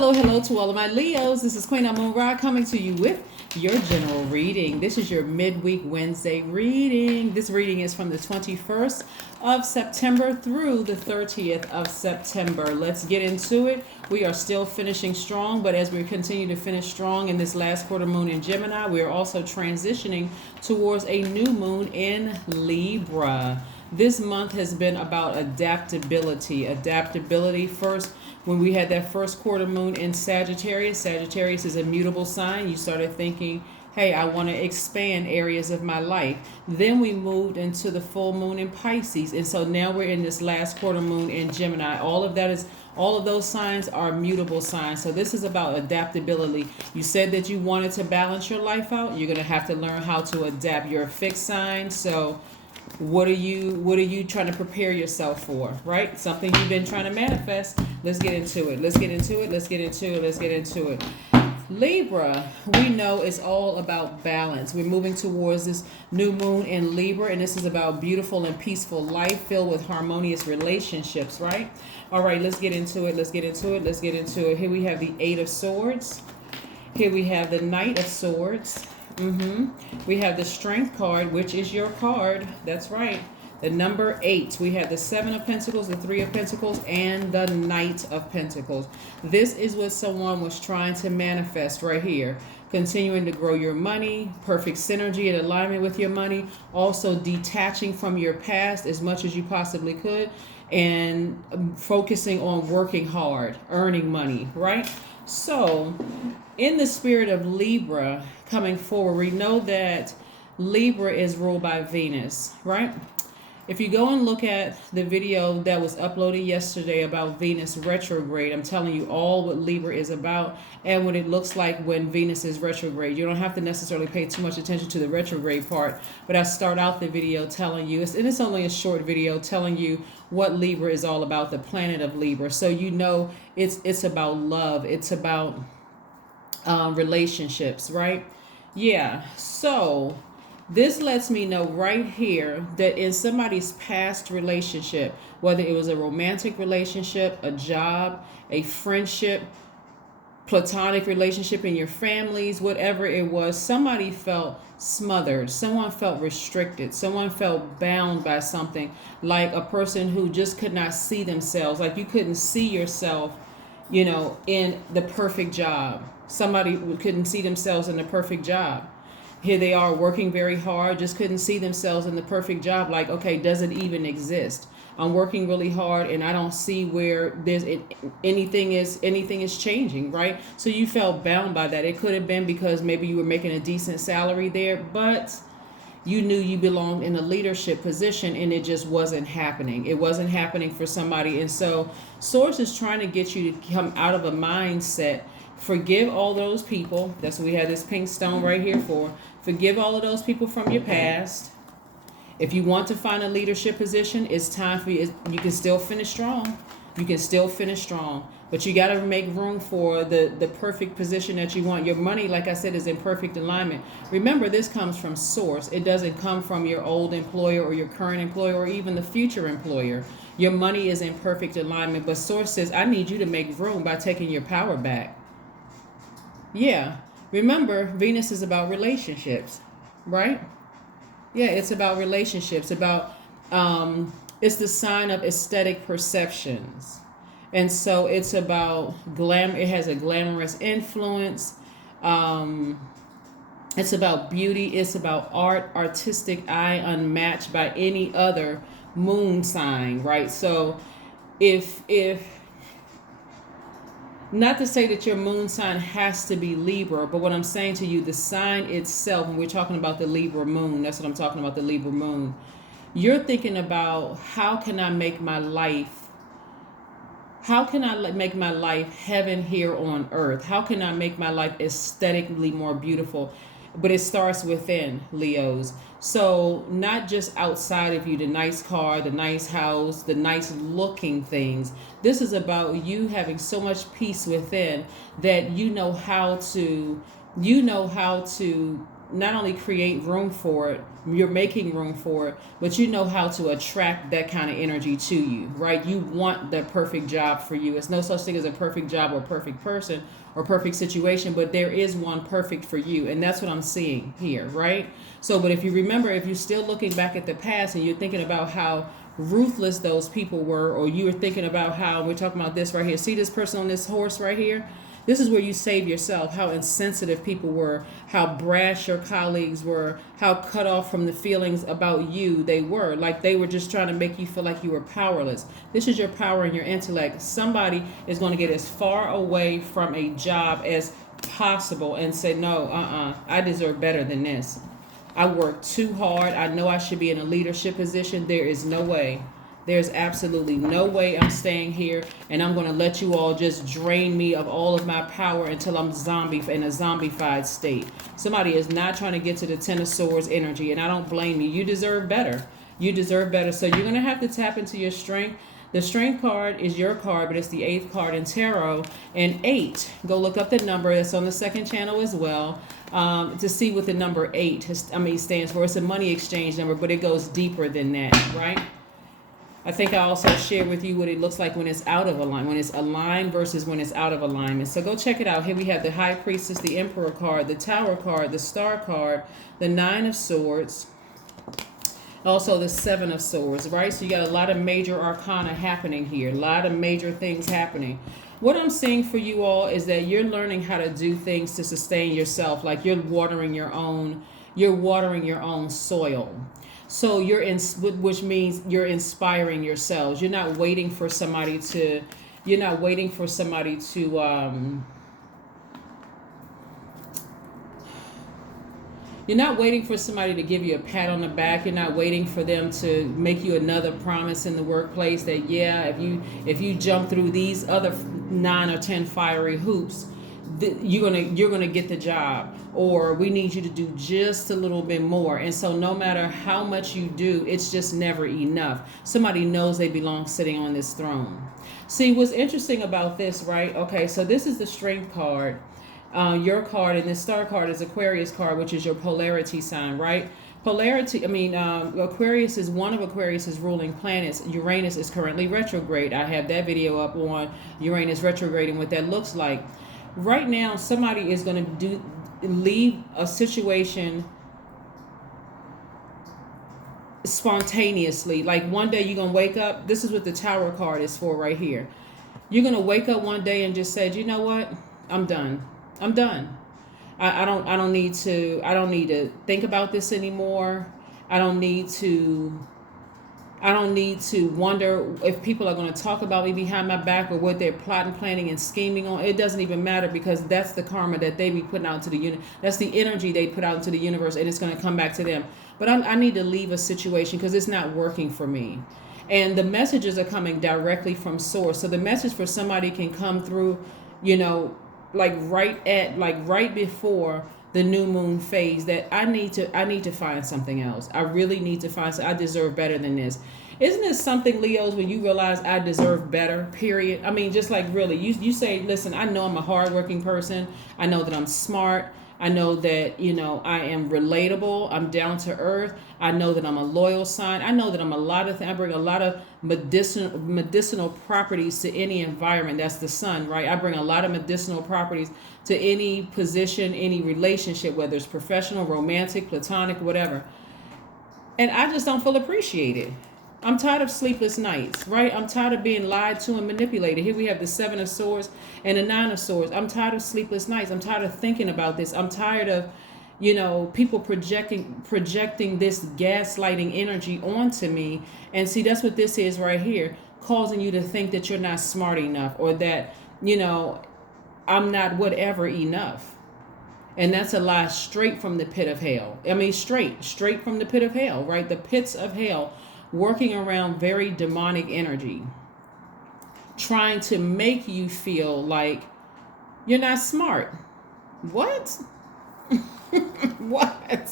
Hello to all of my Leos. This is Queen Amun Ra coming to you with your general reading. This is your midweek Wednesday reading. This reading is from the 21st of September through the 30th of September. Let's get into it. We are still finishing strong, but as we continue to finish strong in this last quarter moon in Gemini, we are also transitioning towards a new moon in Libra. This month has been about adaptability. Adaptability first. When we had that first quarter moon in Sagittarius, Sagittarius is a mutable sign. You started thinking, hey, I want to expand areas of my life. Then we moved into the full moon in Pisces. And so now we're in this last quarter moon in Gemini. All of those signs are mutable signs. So this is about adaptability. You said that you wanted to balance your life out. You're going to have to learn how to adapt. You're a fixed sign. So what are you trying to prepare yourself for, right? Something you've been trying to manifest. Let's get into it. Libra, we know it's all about balance. We're moving towards this new moon in Libra, and this is about beautiful and peaceful life filled with harmonious relationships, right? All right, let's get into it. Here we have the Eight of Swords. Here we have the Knight of Swords. We have the Strength card, which is your card. That's right. The number 8. We have the Seven of Pentacles, the Three of Pentacles, and the Knight of Pentacles. This is what someone was trying to manifest right here. Continuing to grow your money, perfect synergy and alignment with your money, also detaching from your past as much as you possibly could, and focusing on working hard, earning money, right? So, in the spirit of Libra coming forward, we know that Libra is ruled by Venus, right? If you go and look at the video that was uploaded yesterday about Venus retrograde, I'm telling you all what Libra is about and what it looks like when Venus is retrograde. You don't have to necessarily pay too much attention to the retrograde part, but I start out the video telling you, and it's only a short video telling you what Libra is all about, the planet of Libra. So you know it's about love. It's about relationships, right? Yeah, so this lets me know right here that in somebody's past relationship, whether it was a romantic relationship, a job, a friendship, platonic relationship in your families, whatever it was, somebody felt smothered, someone felt restricted, someone felt bound by something, like a person who just could not see themselves, like you couldn't see yourself, in the perfect job. Somebody couldn't see themselves in the perfect job. Here they are working very hard, just couldn't see themselves in the perfect job. Like, okay, does it even exist? I'm working really hard and I don't see where anything is changing, right? So you felt bound by that. It could have been because maybe you were making a decent salary there, but you knew you belonged in a leadership position and it just wasn't happening. It wasn't happening for somebody. And so Source is trying to get you to come out of a mindset. Forgive all those people. That's what we have this pink stone right here for. Forgive all of those people from your past. If you want to find a leadership position, it's time for you. You can still finish strong. But you got to make room for the perfect position that you want. Your money, like I said, is in perfect alignment. Remember, this comes from Source. It doesn't come from your old employer or your current employer or even the future employer. Your money is in perfect alignment. But Source says, I need you to make room by taking your power back. Yeah. Remember, Venus is about relationships, right? Yeah, it's about relationships, it's the sign of aesthetic perceptions. And so it's about it has a glamorous influence. It's about beauty. It's about artistic eye unmatched by any other moon sign, right? So if not to say that your moon sign has to be Libra, but what I'm saying to you, the sign itself, when we're talking about the Libra moon, that's what I'm talking about, the Libra moon. You're thinking about how can I make my life heaven here on earth? How can I make my life aesthetically more beautiful? But it starts within, Leos. So not just outside of you, the nice car, the nice house, the nice looking things. This is about you having so much peace within that you know how to not only create room for it, you're making room for it, but you know how to attract that kind of energy to you, right? You want the perfect job for you. It's no such thing as a perfect job or perfect person or perfect situation, but there is one perfect for you. And that's what I'm seeing here, right? So, but if you remember, if you're still looking back at the past and you're thinking about how ruthless those people were, or you were thinking about how, we're talking about this right here. See this person on this horse right here? This is where you save yourself, how insensitive people were, how brash your colleagues were, how cut off from the feelings about you they were. Like they were just trying to make you feel like you were powerless. This is your power and your intellect. Somebody is going to get as far away from a job as possible and say, no, I deserve better than this. I work too hard. I know I should be in a leadership position. There is no way. There's absolutely no way I'm staying here, and I'm going to let you all just drain me of all of my power until I'm in a zombified state. Somebody is not trying to get to the Ten of Swords energy, and I don't blame you. You deserve better. You deserve better. So you're going to have to tap into your strength. The strength card is your card, but it's the 8th card in tarot. And 8, go look up the number. That's on the second channel as well, to see what the number 8 stands for. It's a money exchange number, but it goes deeper than that, right? I think I also shared with you what it looks like when it's out of alignment, when it's aligned versus when it's out of alignment. So go check it out. Here we have the High Priestess, the Emperor card, the Tower card, the Star card, the 9 of Swords, also the 7 of Swords, right? So you got a lot of major arcana happening here, a lot of major things happening. What I'm seeing for you all is that you're learning how to do things to sustain yourself, like you're watering your own soil. So which means you're inspiring yourselves. You're not waiting for somebody to, you're not waiting for somebody to give you a pat on the back. You're not waiting for them to make you another promise in the workplace that, yeah, if you jump through these other 9 or 10 fiery hoops, you're gonna get the job, or we need you to do just a little bit more. And so no matter how much you do, it's just never enough. Somebody knows they belong sitting on this throne. See, what's interesting about this, right? Okay, so this is the Strength card, your card, and this Star card is Aquarius card, which is your polarity sign, right? Aquarius is one of Aquarius's ruling planets. Uranus is currently retrograde. I have that video up on Uranus retrograde and what that looks like. Right now, somebody is going to leave a situation spontaneously. Like one day you're going to wake up. This is what the Tower card is for right here. You're going to wake up one day and just say, you know what? I'm done. I'm done. I don't need to think about this anymore. I don't need to wonder if people are going to talk about me behind my back or what they're plotting, planning, and scheming on. It doesn't even matter, because that's the karma that they be putting out into the universe. That's the energy they put out into the universe, and it's going to come back to them. But I need to leave a situation because it's not working for me. And the messages are coming directly from source. So the message for somebody can come through, right before the new moon phase, that I need to find something else. I really need to find I deserve better than this. Isn't this something, Leos, when you realize I deserve better, period? I mean, just like really, you say, listen, I know I'm a hardworking person. I know that I'm smart. I know that, I am relatable. I'm down to earth. I know that I'm a loyal sign. I know that I'm a lot of things. I bring a lot of medicinal properties to any environment. That's the sun, right? I bring a lot of medicinal properties to any position, any relationship, whether it's professional, romantic, platonic, whatever. And I just don't feel appreciated. I'm tired of sleepless nights, right? I'm tired of being lied to and manipulated. Here we have the 7 of Swords and the 9 of Swords. I'm tired of sleepless nights. I'm tired of thinking about this. I'm tired of, people projecting this gaslighting energy onto me. And see, that's what this is right here, causing you to think that you're not smart enough, or that, I'm not whatever enough. And that's a lie straight from the pit of hell. I mean, straight from the pit of hell, right? The pits of hell, working around very demonic energy, trying to make you feel like you're not smart. What? What?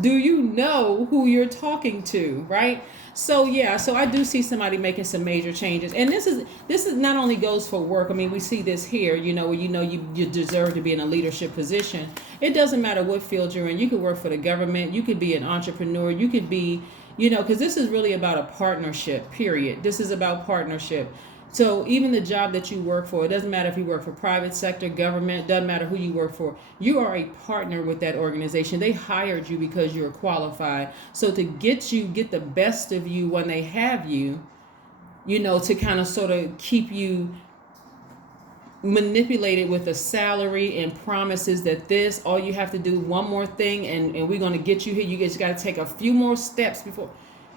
Do you know who you're talking to, right? So yeah, so I do see somebody making some major changes, and this is not only goes for work. I mean, we see this here. You deserve to be in a leadership position. It doesn't matter what field you're in. You could work for the government. You could be an entrepreneur. You could be, because this is really about a partnership. Period. This is about partnership. So even the job that you work for, it doesn't matter if you work for private sector, government, doesn't matter who you work for. You are a partner with that organization. They hired you because you're qualified. So to get the best of you when they have you, to kind of sort of keep you manipulated with a salary and promises that all you have to do one more thing and we're going to get you here. You just got to take a few more steps before.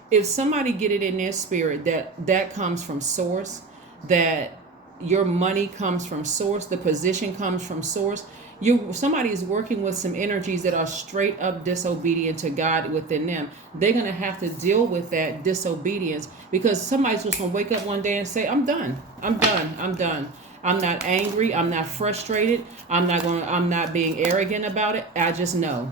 If somebody get it in their spirit that comes from source, that your money comes from source, the position comes from source, somebody is working with some energies that are straight up disobedient to God within them. They're going to have to deal with that disobedience, because somebody's just going to wake up one day and say, I'm done. I'm not angry. I'm not frustrated. I'm not being arrogant about it. I just know.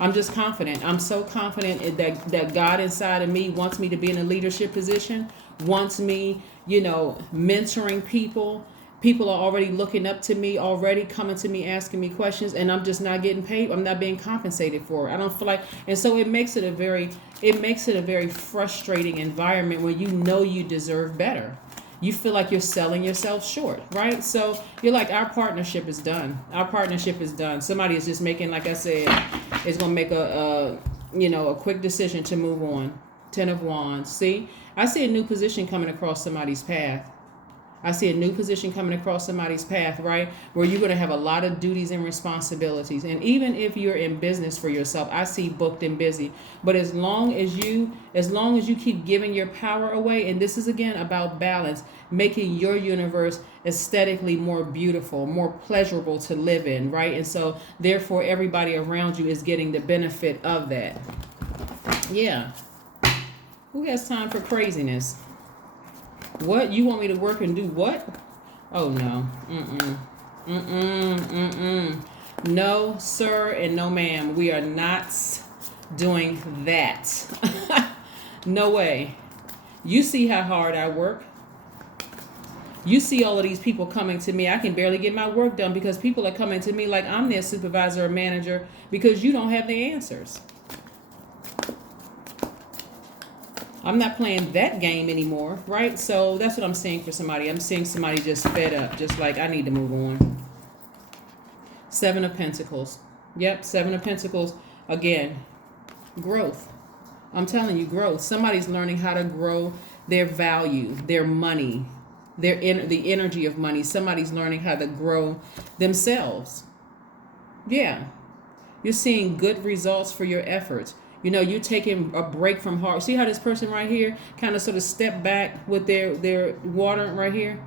I'm just confident. I'm so confident that God inside of me wants me to be in a leadership position, wants me, mentoring people. People are already looking up to me, already coming to me, asking me questions, and I'm just not getting paid. I'm not being compensated for it. I don't feel like, and so it makes it a very frustrating environment where you deserve better. You feel like you're selling yourself short, right? So you're like, our partnership is done. Our partnership is done. Somebody is just making, like I said, is going to make a quick decision to move on. 10 of Wands. See, I see a new position coming across somebody's path. I see a new position coming across somebody's path, right? Where you're going to have a lot of duties and responsibilities. And even if you're in business for yourself, I see booked and busy. But as long as you keep giving your power away, and this is again about balance, making your universe aesthetically more beautiful, more pleasurable to live in, right? And so therefore everybody around you is getting the benefit of that. Yeah. Who has time for craziness? What? You want me to work and do what? Oh, no. No, sir, and no, ma'am. We are not doing that. No way. You see how hard I work. You see all of these people coming to me. I can barely get my work done because people are coming to me like I'm their supervisor or manager because you don't have the answers. I'm not playing that game anymore, right? So that's what I'm seeing for somebody. I'm seeing somebody just fed up, just like I need to move on. 7 of Pentacles. Yep, 7 of Pentacles. Again, growth. I'm telling you, growth. Somebody's learning how to grow their value, their money, the energy of money. Somebody's learning how to grow themselves. Yeah. You're seeing good results for your efforts. You're taking a break from hard. See how this person right here kind of sort of step back with their water right here?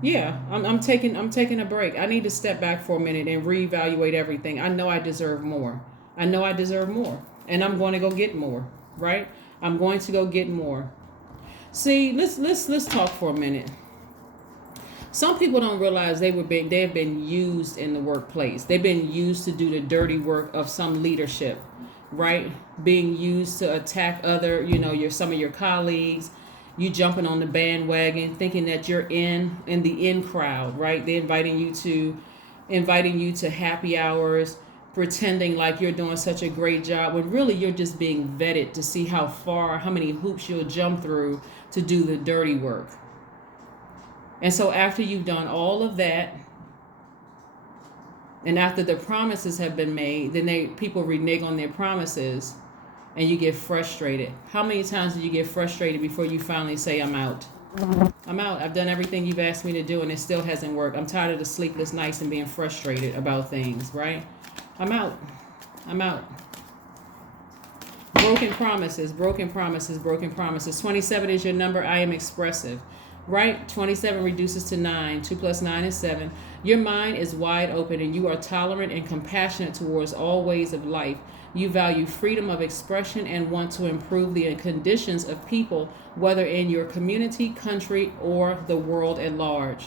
Yeah, I'm taking a break. I need to step back for a minute and reevaluate everything. I know I deserve more. And I'm going to go get more, right? I'm going to go get more. See, let's talk for a minute. Some people don't realize they have been used in the workplace. They've been used to do the dirty work of some leadership, right? Being used to attack some of your colleagues. You jumping on the bandwagon, thinking that you're in the in crowd, right? They're inviting you to happy hours, pretending like you're doing such a great job when really you're just being vetted to see how many hoops you'll jump through to do the dirty work. And so after you've done all of that, and after the promises have been made, then people renege on their promises, and you get frustrated. How many times do you get frustrated before you finally say, I'm out? I'm out. I've done everything you've asked me to do, and it still hasn't worked. I'm tired of the sleepless nights and being frustrated about things, right? I'm out. Broken promises. 27 is your number. I am expressive. Right? 27 reduces to 9. 2 plus 9 is 7. Your mind is wide open and you are tolerant and compassionate towards all ways of life. You value freedom of expression and want to improve the conditions of people, whether in your community, country, or the world at large.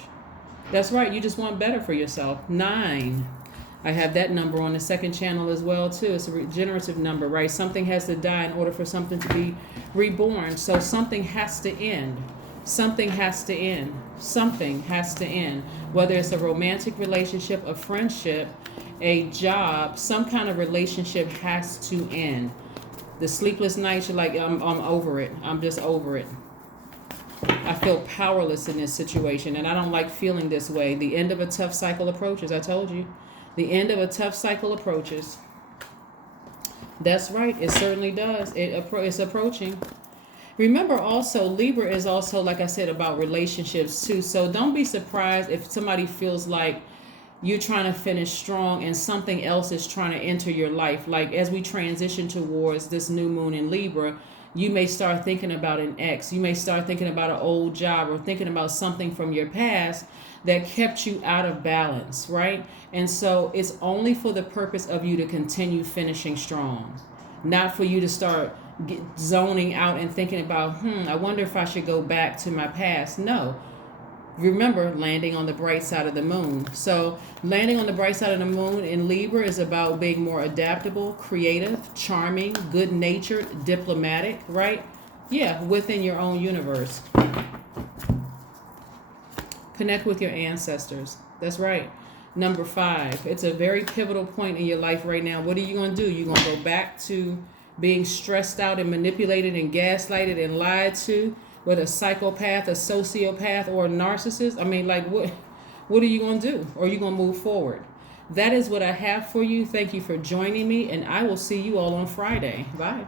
That's right. You just want better for yourself. 9. I have that number on the second channel as well too. It's a regenerative number, right? Something has to die in order for something to be reborn. So something has to end. Something has to end. Something has to end. Whether it's a romantic relationship, a friendship, a job, some kind of relationship has to end. The sleepless nights, you're like, I'm over it. I'm just over it. I feel powerless in this situation, and I don't like feeling this way. The end of a tough cycle approaches. I told you. The end of a tough cycle approaches. That's right. It certainly does. It's approaching. Remember also, Libra is also, like I said, about relationships too. So don't be surprised if somebody feels like you're trying to finish strong and something else is trying to enter your life. Like as we transition towards this new moon in Libra, you may start thinking about an ex. You may start thinking about an old job or thinking about something from your past that kept you out of balance, right? And so it's only for the purpose of you to continue finishing strong, not for you to start zoning out and thinking about, I wonder if I should go back to my past. No. Remember, landing on the bright side of the moon. So landing on the bright side of the moon in Libra is about being more adaptable, creative, charming, good-natured, diplomatic, right? Yeah, within your own universe. Connect with your ancestors. That's right. Number 5. It's a very pivotal point in your life right now. What are you going to do? You're going to go back to being stressed out and manipulated and gaslighted and lied to with a psychopath, a sociopath, or a narcissist? I mean, like, what are you going to do? Or are you going to move forward? That is what I have for you. Thank you for joining me, and I will see you all on Friday. Bye.